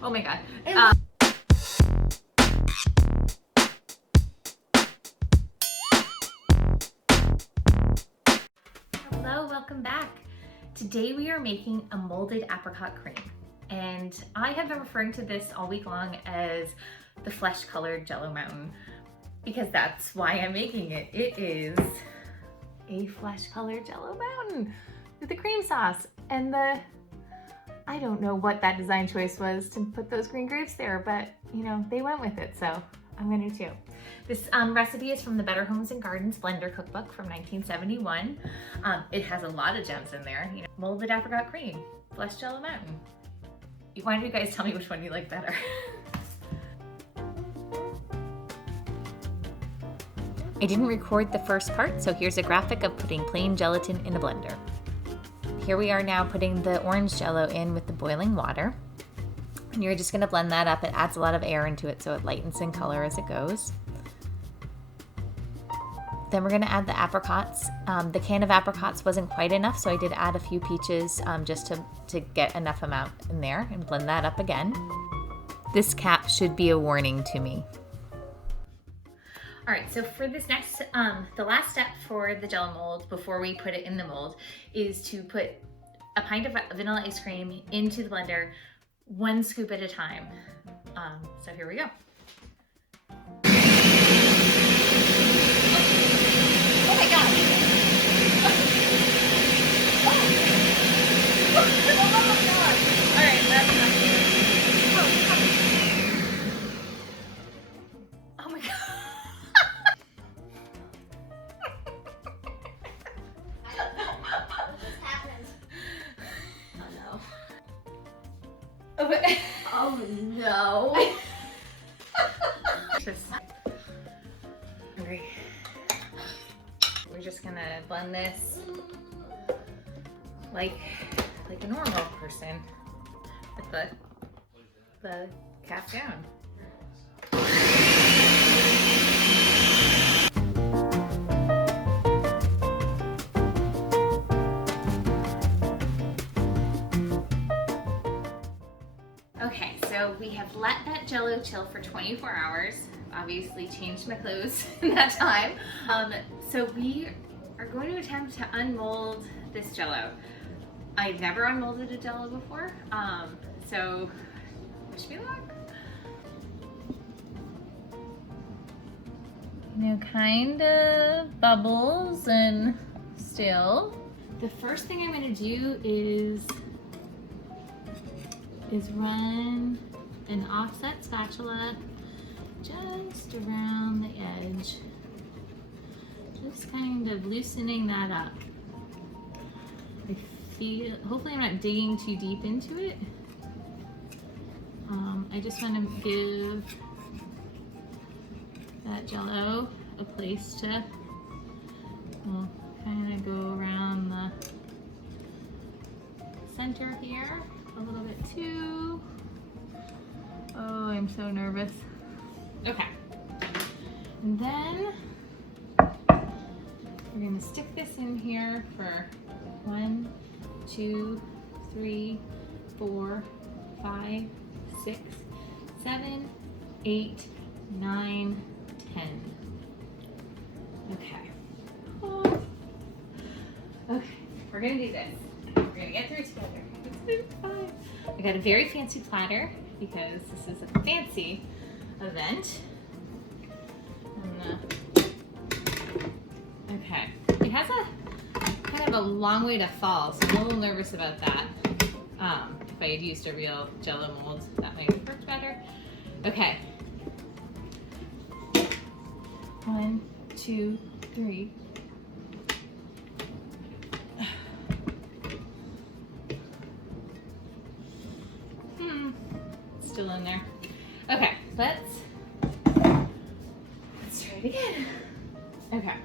Oh my God. Hello, welcome back. Today we are making a molded apricot cream. And I have been referring to this all week long as the Flesh Colored Jello Mountain because that's why I'm making it. It is a Flesh Colored Jello Mountain with the cream sauce and I don't know what that design choice was to put those green grapes there, but you know, they went with it, so I'm gonna too. This recipe is from the Better Homes and Gardens Blender Cookbook from 1971. It has a lot of gems in there. You know, molded apricot cream, Flesh Jello Mountain. Why don't you guys tell me which one you like better? I didn't record the first part, so here's a graphic of putting plain gelatin in a blender. Here we are now putting the orange jello in with the boiling water. And you're just gonna blend that up. It adds a lot of air into it so it lightens in color as it goes. Then we're gonna add the apricots. The can of apricots wasn't quite enough, so I did add a few peaches just to get enough amount in there and blend that up again. This cap should be a warning to me. All right, so for this next, the last step for the Jello mold before we put it in the mold is to put a pint of vanilla ice cream into the blender, 1 scoop at a time. So here we go. Oh my God. Oh God. All right, that's enough. Oh my God. Oh no. Okay. We're just gonna blend this like a normal person with the cap down. Okay, so we have let that Jello chill for 24 hours. Obviously changed my clothes in that time. So we are going to attempt to unmold this Jello. I've never unmolded a Jello before, so wish me luck. You know, kind of bubbles and still. The first thing I'm gonna do is run an offset spatula just around the edge. Just kind of loosening that up. I feel, hopefully I'm not digging too deep into it. I just want to give that Jello a place to, well, kind of go around the center here a little bit too. Oh, I'm so nervous. Okay. And then we're gonna stick this in here for 1, 2, 3, 4, 5, 6, 7, 8, 9, 10. Okay. Oh. Okay, we're gonna do this. We're gonna get through together. I got a very fancy platter because this is a fancy event. Okay, it has a kind of a long way to fall, so I'm a little nervous about that. If I had used a real Jello mold, that might have worked better. Okay. 1, 2, 3. Still in there. Okay, let's try it again. Okay.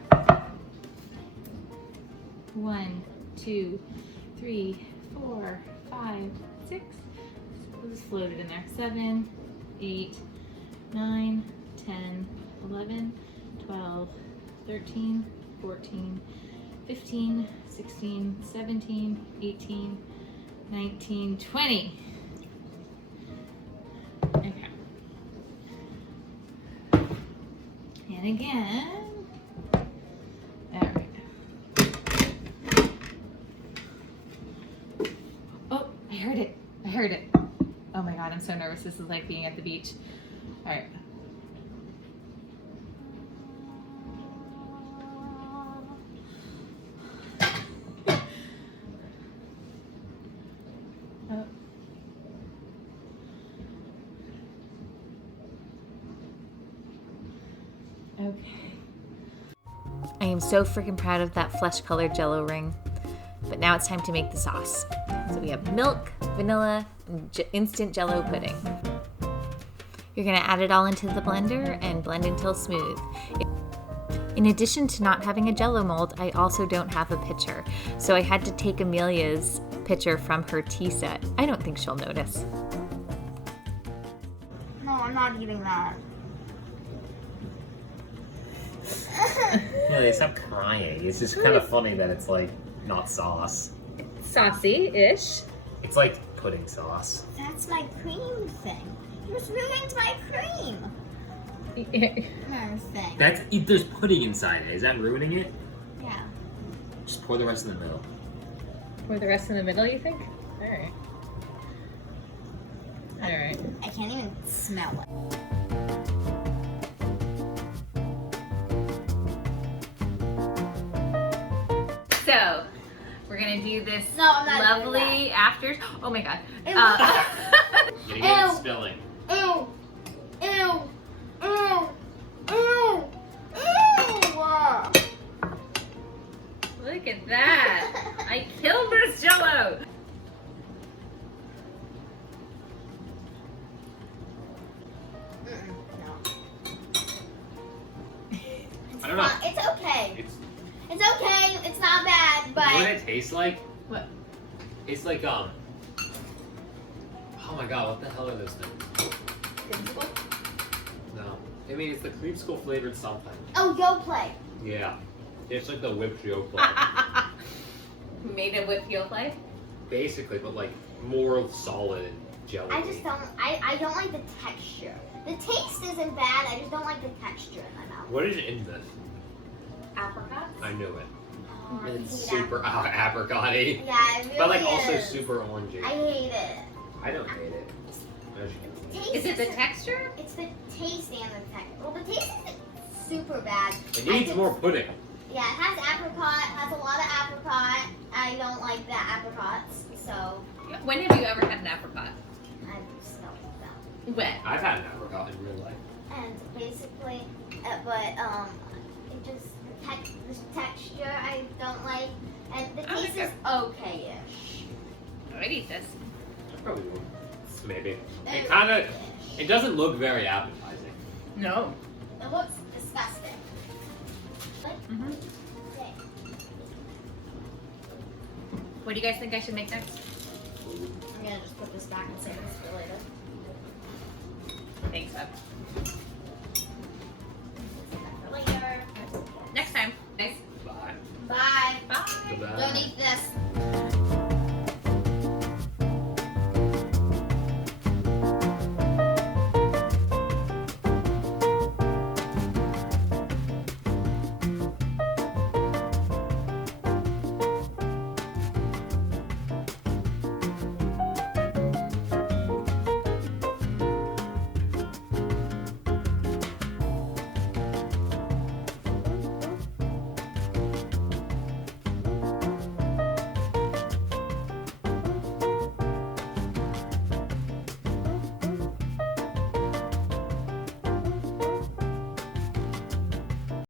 1, 2, 3, 4, 5, 6. This floated in there. 7, 8, 9, 10, 11, 12, 13, 14, 15, 16, 17, 18, 19, 20. And again. All right. Oh, I heard it. I heard it. Oh my God, I'm so nervous. This is like being at the beach. All right. Oh. Okay. I am so freaking proud of that flesh colored jello ring. But now it's time to make the sauce. So we have milk, vanilla, and instant jello pudding. You're gonna add it all into the blender and blend until smooth. In addition to not having a jello mold, I also don't have a pitcher. So I had to take Amelia's pitcher from her tea set. I don't think she'll notice. No, I'm not eating that. Yeah, stop crying. It's just kind of funny that it's like not sauce. Saucy-ish. It's like pudding sauce. That's my cream thing. You just ruined my cream. Thing. That's there's pudding inside it. Is that ruining it? Yeah. Just pour the rest in the middle. Pour the rest in the middle, you think? All right. All right. I can't even smell it. So, we're gonna do this No, I'm not doing lovely after. Oh my God. You're gonna get spilling. Ew. Ew. Ew. Ew. Ew. Look at that. I killed this jello. No. I don't know. It's okay. It's It's okay. It's not bad, you know what but it tastes like? What? It's like Oh my God, what the hell are those things? No. I mean, it's the creamsicle flavored something. oh, Yo Play. Yeah. It's like the whipped yolk flavor. Made of whipped yolk play? Basically, but like more solid and jelly. I just don't. I don't like the texture. The taste isn't bad. I just don't like the texture in my mouth. What is in this? Apricots? I knew it. Oh, I It's hate super apricot. apricot-y. Yeah, it really But like also is. super orangey. I hate it. I don't hate it. Taste Is it the isn't- texture? It's the taste and the texture. Well, the taste isn't super bad. It needs more pudding. Yeah, it has apricot. Has a lot of apricot. I don't like the apricots, so When have you ever had an apricot? I smell them. When? I've had an apricot in real life. And basically, it just the texture I don't like, and the Oh, taste okay. is okay-ish. I'd eat this. I probably would. Maybe. It kind of. It doesn't look very appetizing. No. It looks disgusting. Mm-hmm. Okay. What do you guys think I should make next? I'm gonna just put this back and save this for later. Thanks, Bub.